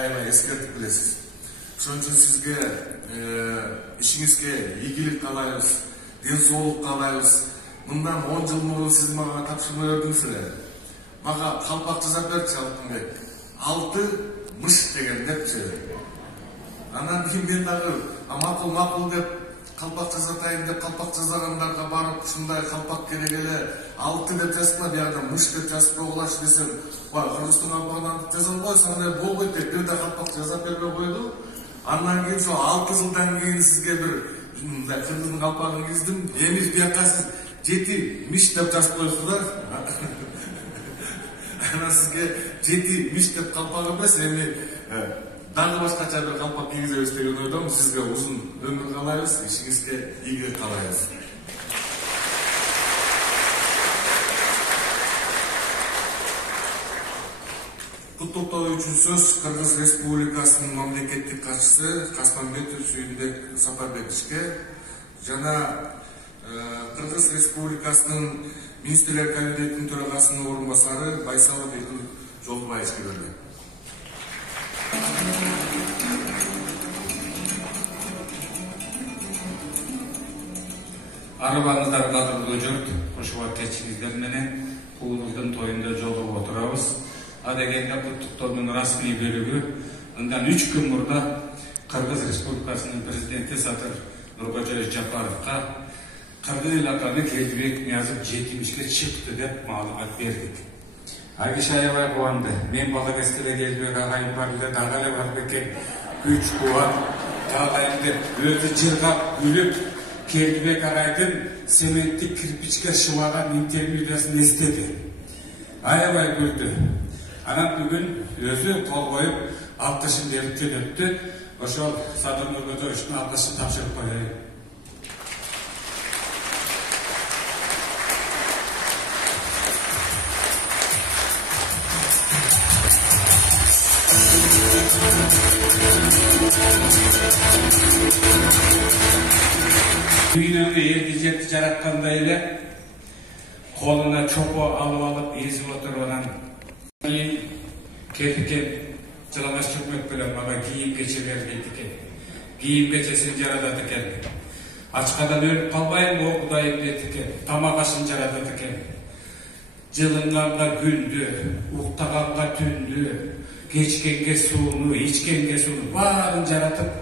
аябай эскертип билесиз. Ошон үчүн сизге ишиңизге ийгилик каалайбыз, ден соолук каалайбыз. Мындан 10 жыл мурун сиз мага тапшырма бердиңиз эле. Мага калпак жасап берчи Алтынбек. 6 мыш деген депчи. Анан кийин мен дагы макул деп калпак жасатайын деп калпак жасагандарга барып ушундай калпак керек эле 6 деп жазма, биягда мыш деп жазып койгулачы десем, Кыргыздын калпагын антип жаза албайсың, андай болбойт деп бир да калпак жасап бербей койду. Андан кийин ошо 6 жылдан кийин сизге бир мындай Кыргыздын калпагын кийиздим. Эми биякка сиз 7 миш деп жазып коесуз да. Анан сизге 7 миш деп калпак эмес, эми дагы башкача бир калпак кийгизебиз деген ойдомун. Сизге узун өмүр каалайбыз, ишиңизге ийгилик каалайбыз. Куттуктоо үчүн сөз Кыргыз Республикасынын мамлекеттик катчысы Касманбетов Сүйүнбек Сапарбековичке жана Кыргыз Республикасынын Министрлер Комитетинин төрагасынын орун басары Байсалов Элдин Жолдубаевичке берилет. Арыбаңыздар кадырлуу журт, кошуп кетишиңиздер менен куулуздун тоюнда жолугуп отурабыз. Адегенде куттуктоонун расмий бөлүгү мындан 3 күн мурда Кыргыз Республикасынын президенти Садыр Нуркожоевич Жапаровго Кыргыз элаканы Келдибек Ниязов 70-ке чыкты деп маалымат бердик. Ал киши аябай кубанды. Мен бала кезинде Келдибек агайым бар эле, дагы эле бар экен. Күч кубат, агайым деп өзү жыргап күлүп Келдибек агайдын цементтик кирпичке шыбаган интервьюдасын эстеди. Аябай күлдү. Анан бүгүн өзү кол коюп 60-ын бериптен өттү. Ошол Садыр Нуркожоевичтин 60-ын тапшырып коеюн. Дүйнөгө элди жерди жараткандай эле колуна чопо алып эзип отурган кеткен жыламаш өкмөт менен мага кийим кече берди экен. Кийим кечесин жаратат экен. Ачкадан өлүп калбайм, о Кудайым дейт экен. Тамак ашын жаратат экен. Жылынганга күндү, уктаганга түндү, кечкенге сууну, ичкенге сууну баарын жаратып,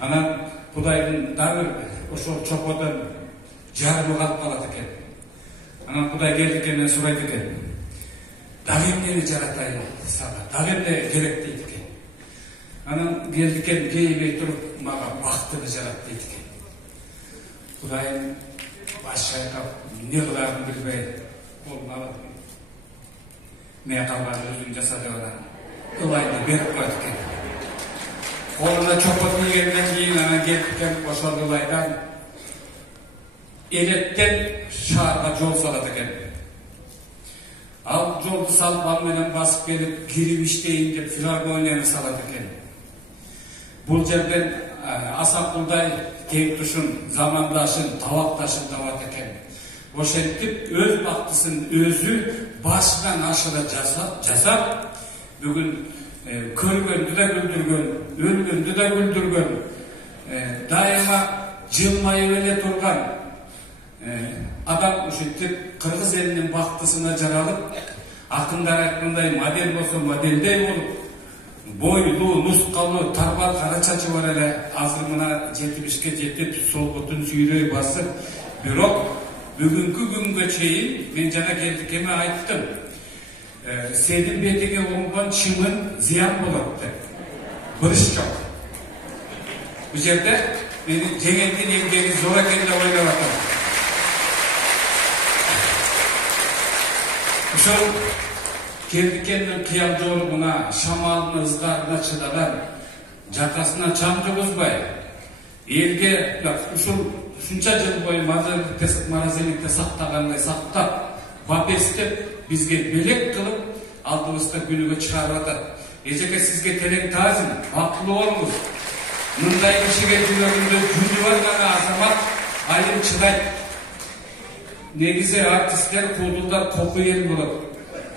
анан Кудайдын дагы ошол чоподон жарымы калып калат экен. Анан Кудай келдикенен сурайт экен. Дагы эмнени жаратайын сага, дагы эмне керек дейт экен. Анан келдикен кейбей туруп мага бактыны жарат дейт экен. Кудайым баш чайкап эмне кыларын билбей колуна алып мен калган өзүң жаса деп анан ылайды берип коет экен. Колуна чопо кийгенден кийин анан келдикен ошол ылайдан электен шаарга жол салат экен. Ал жолду салып ал менен басып келип кирип иштейин деп филармонияны салат экен. Бул жерден Асакулдай тең тушун, замандашын, табакташын табат экен. Ошентип өз бактысын өзү башынан ашыра жасап, бүгүн көргөндү да күлдүргөн, өлгөндү да күлдүргөн, дайыма жылмайып эле турган адам ушинтип Кыргыз элинин бактысына жаралып, акындар айткандай модель болсо модельдей болуп, бойлуу, нускалуу, тарбар кара чачы бар эле, азыр мына 70-ке жетип, сол бутун сүйрөй басып, бирок бүгүнкү күнгө чейин мен жана келдикеме айттым. Сенин бетиңе урган чымын зыян болот деп. Буруш жок. Бул жерде менин жеңелдин эмгеги зор экен деп ойлоп атам. Ошол келдикенин кыял жоолугуна, шамалына, ызгарына чыдаган, жакасына чаң жугузбай, элге ушунча жыл бою маразиликте сактагандай сактап, бапестеп, бизге белек кылып, алдыбызда күнүгө чыгарып атат. Эжеке сизге терең таазим, бактылуу болуңуз. Мындай кишиге жүрөгүндө жүзү бар гана азамат айым чыдайт. Негизи артисттер, куудулдар кокуй эл болот.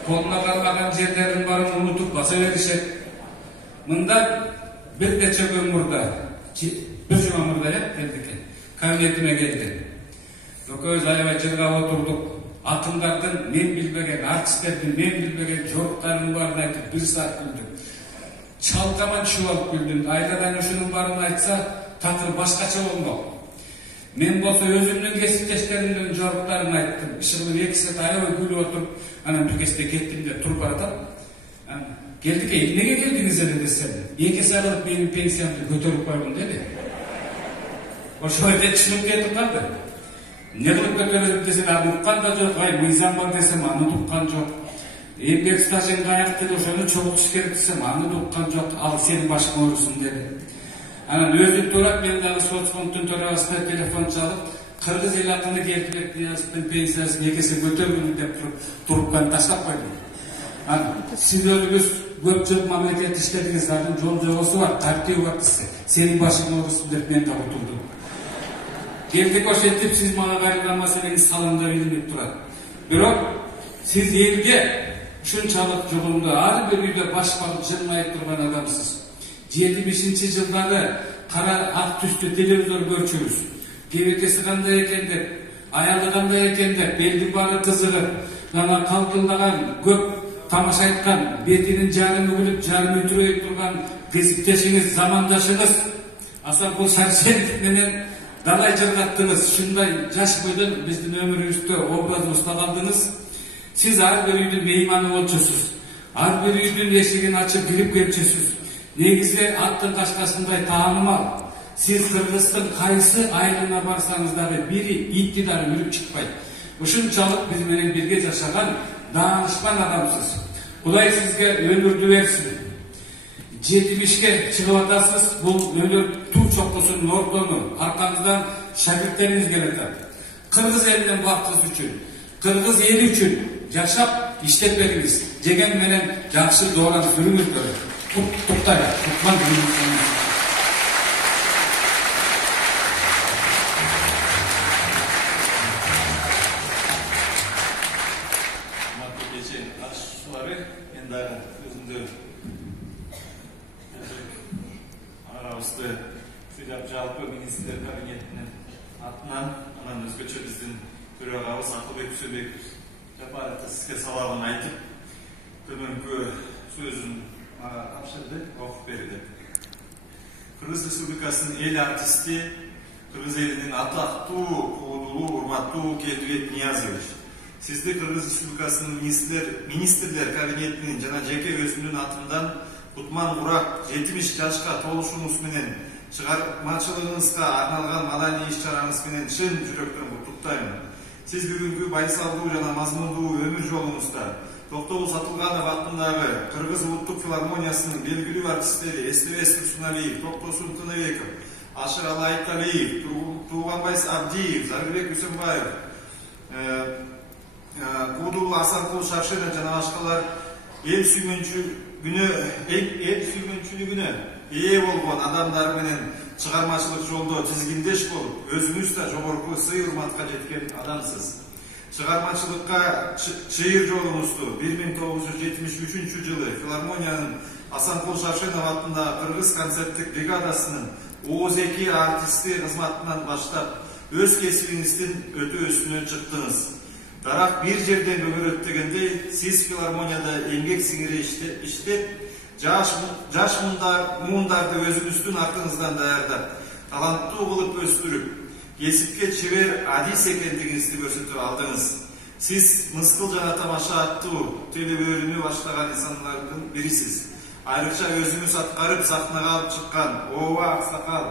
Колуна калмаган жерлерин баарын унутуп баса беришет. Mında bir neçe gün burada, bir cuma burada geldik. Kabinetime geldi. Dokuz ayva çırğa oturduk. Atımlardan men bilmegen, artistlerden men bilmegen joruklarının barını aytıp bir saat güldüm. Çalkaman şu alıp güldüm. Ayladan şunun barını aytsa takır başkaça olmak. Men bolsa özümdün kesipteşlerimden joruklarını ayttım. Işıqlı ekisi ayva gülü oturup anam tükeste kettim de turup aratam. Geldik nege geldiniz dedi desem. Ekisi alıp benim pensiyamды götürüp koydum dedi. O şöyle çıkıp ketip kaldı. Ne kılıp götürüp desem, uqqan da жоқ, ay mıyzam var desem, аны uqqan жоқ. Еңбек стажың қаяқ dedi, ошону чогуу иш керек десем, аны uqqan жоқ, ал сен башка өрүсүн dedi. Анан өзү турап, мен дагы соцфонддун төрагасына телефон чалып, Кыргыз эл акыны Эркебек Ниязовдун пенсиясын экесе көтөргүн деп туруптан таштап койдум. Сиз өзүңүз көп жыл мамлекет иштедиңиз, ардын жол жобосу бар, тартиби бар десе, сенин башың өрүсүн деп мен дагы утулдум. Geldik o şekilde siz bana gayrilan meseleniz salında bilinip durar. Bирок siz elge şunçalık yolunda her bir uyda başbalık jılmayıp durgan adamsız. 70-ci жылдары kara ak tüstü televizor görçürüz. Kebekesi kanday eken dep, ayalı kanday eken dep, belgin barı kızıgıp, bana kalkınlagan, köp tamaşa aytkan, betinin jarımı gülüp, jarımı ütüreyip durgan kesipteşiniz, zamandaşınız, Asapul Şarşenlik menen dalay jırgattınız, şunday jaş boydan bizdin ömürübüzde obrazımızda kaldınız. Siz her bir üydün meymanı bolчусуз. Her bir üydün eşigini açıp girip gelчүсүз. Негизи аттын кашкасындай таанымал. Siz Кыргыздын кайсы айылына барсаңыз дагы бири иктидары үрүп чыкпайт. Ушунчалык биз менен бирге жашаган даанышман адамсыз. Кудай сизге өмүрдү берсин. 70-ке чыгып атасыз, бул өнөр туу чоккусунун ортону аркаңыздан шакирттериңиз келет. Кыргыз элинин бактысы үчүн, кыргыз эли үчүн жашап иштеп бериңиз. Жеген менен жакшы дооран сүрүңүздөр. Туктайт, тукман жүрүңүз. Жалпы министрлер кабинетінің атынан, анан өзгөчө биздин төрагабыз Акылбек Үсөнбек Жапаровду сизге салабын айтып, төмөнкү сөзүн мага тапшырды, окуп берди. Кыргыз Республикасынын эл артисти, кыргыз элинин атактуу, куудулуу, урматтуу Эркебек Ниязович. Сизди Кыргыз Республикасынын министрлер кабинетинин жана жеке өзүмдүн атымдан Кутман Курак 70 жашка толушуңуз менен чыгармачылыгыңызга арналган маданий иш-чараңыз менен чын жүрөктөн куттуктаймын. Сиз бүгүнкү байсалдуу жана мазмундуу өмүр жолуңузда Токтогул Сатылганов атындагы Кыргыз улуттук филармониясынын белгилүү артисттери Эстебес Турсуналиев, Токтосун Тыныбеков, Ашыр Айталиев, Тууганбай Абдиев, Зарбек Үсөнбаев, Куудул Асанкул Шаршенов жана башкалар эл сүйгөнчүлүгүнө ээ болгон адамдар менен чыгармачылык жолдо тизгиндеш болуп, өзүңүз да жогорку сый урматка жеткен адамсыз. Чыгармачылыкка чыйыр жолуңузду 1973 жылы филармониянын Асанкул Шаршенов атындагы Кыргыз концерттик бригадасынын ооз-2 артисти кызматынан баштап, өз кесибиңиздин өтөөсүнө чыктыңыз. Дарак бир жерден өгөрөттөгөндөй, сиз филармонияда эмгек сиңири иштеп, жаш муундарды өзүңүздүн артыңыздан даярдап, таланттуу кылып өстүрүп, кесипке чебер адис экендигиңизди көрсөтүп алдыңыз. Сиз Мыскыл жана тамаша аттуу телебөрүнү баштаган инсандардын бирисиз. Айрыкча өзүңүз аткарып сахнага алып чыккан Ооба Аксакал,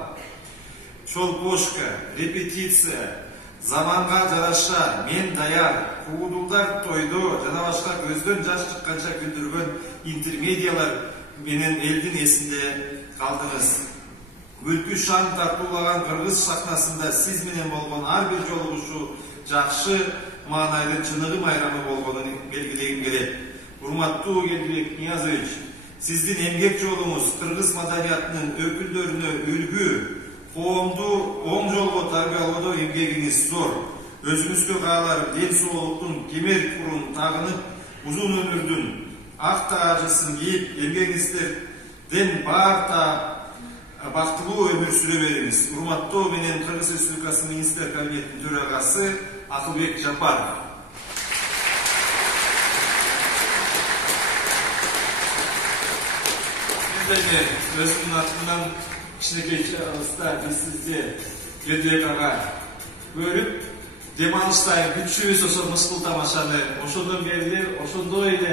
Чолпошка, Репетиция, Заманга жараша, Мен даяр, Куудулдар тойдо жана башка көздөн жаш чыкканча күндүргөн интермедиялар менен элдин эсинде калдыңыз. Өлкү шаң тартуулаган кыргыз сахнасында сиз менен болгон ар бир жолугушуу жакшы маанайдын чыныгы майрамы болгонун белгилегим келет. Урматтуу Эркебек Ниязович, сиздин эмгек жолуңуз кыргыз маданиятынын өкүлдөрүнө үлгү, коомду оң жолго тарбиялоодо эмгегиңиз зор. Өзүңүзгө каалар ден соолуктун кемер курун тагынып, узун өмүрдүн ак таажысын кийип, эмгегиңизди барта бактылуу өмүр сүрө бериңиз. Урматтоо менен Кыргыз Республикасы Министрлер Кабинетинин төрагасы Акылбек Жапаров. Өзүмдүн атымдан кичинекей чагыбызда биз сизди Бердибек ага көрүп, дем алыштайын күтчүбүз ошол мыскыл тамашаны. Ошондон бери ошондой эле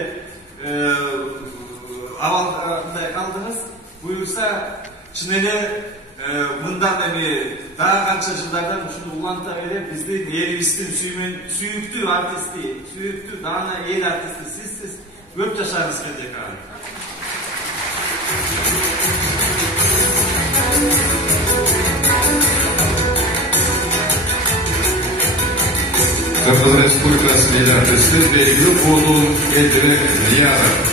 абалдай калдыңыз. Буюрса, чын эле мындан эми дагы канча жылдардан ушуну уланта бере биздин элибиздин сүйүктүү артисти, сүйүктүү даана эл артисти сизсиз. Көп жашаңыз Бердибек ага. Kırgız Respublikası Liderlisi belgili olduğu Edrek Ziyarı.